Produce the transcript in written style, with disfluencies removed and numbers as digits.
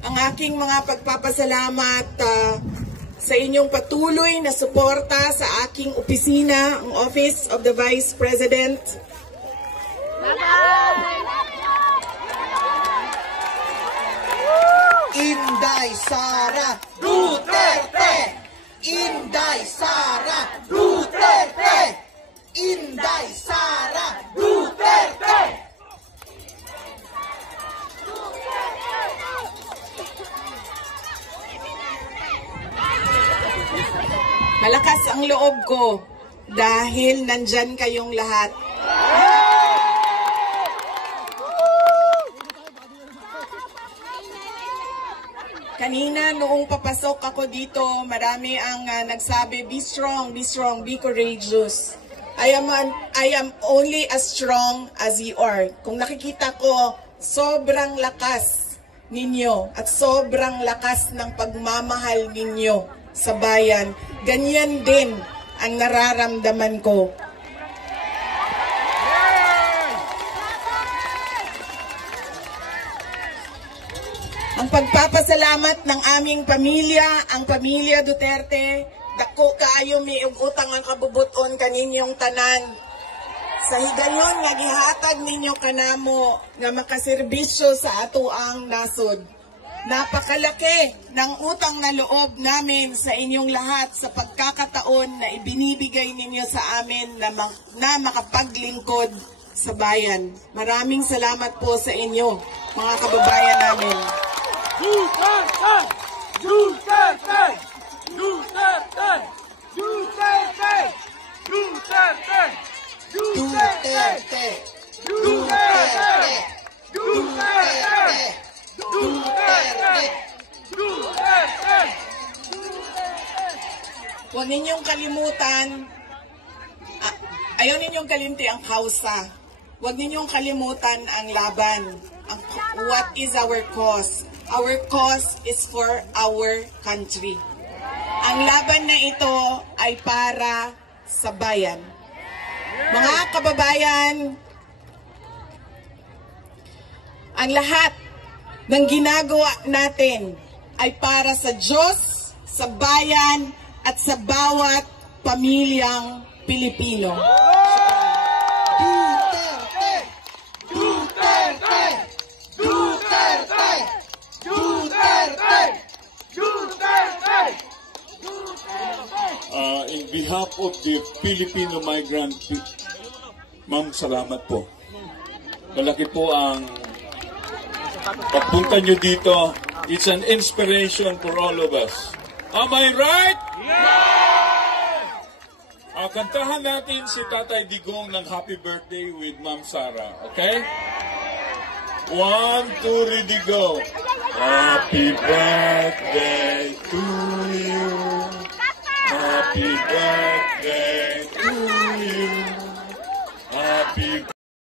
ang aking mga pagpapasalamat sa inyong patuloy na suporta sa aking opisina, ang Office of the Vice President. Inday Sara Duterte! Inday Sara Duterte! Inday Sara Duterte! Malakas ang loob ko dahil nandyan kayong lahat. Kanina noong papasok ako dito, marami ang nagsabi, be strong, be courageous. I am only as strong as you are. Kung nakikita ko, sobrang lakas ninyo at sobrang lakas ng pagmamahal ninyo sa bayan. Ganyan din ang nararamdaman ko. Ang pagpapasalamat ng aming pamilya, ang pamilya Duterte, dako kaayo mi og utang ang kabubuton kaninyong tanan. Sa higayon nga gihatag ninyo kanamo nga makaserbisyo sa atoang nasod. Napakalaki ng utang na loob namin sa inyong lahat sa pagkakataon na ibinibigay ninyo sa amin na makapaglingkod sa bayan. Maraming salamat po sa inyo, mga kababayan namin. Duterte! Duterte! Duterte! Duterte! Duterte! Duterte! Duterte! Duterte! Duterte! Duterte! Huwag ninyong kalimutan, ayaw ninyong kalimti ang kausa. Huwag ninyong kalimutan ang laban. What is our cause? Our cause is for our country. Ang laban na ito ay para sa bayan. Mga kababayan, ang lahat ng ginagawa natin ay para sa Diyos, sa bayan, at sa bawat pamilyang Pilipino. Duterte! Duterte! Duterte! Duterte! Duterte! In behalf of the Filipino migrant, ma'am, salamat po. Malaki po ang pagpunta nyo dito. It's an inspiration for all of us. Am I right? Yes! Kantahan natin si Tatay Digong ng Happy Birthday with Ma'am Sara. Okay? 1, 2, ready, go. Happy birthday to you. Happy birthday.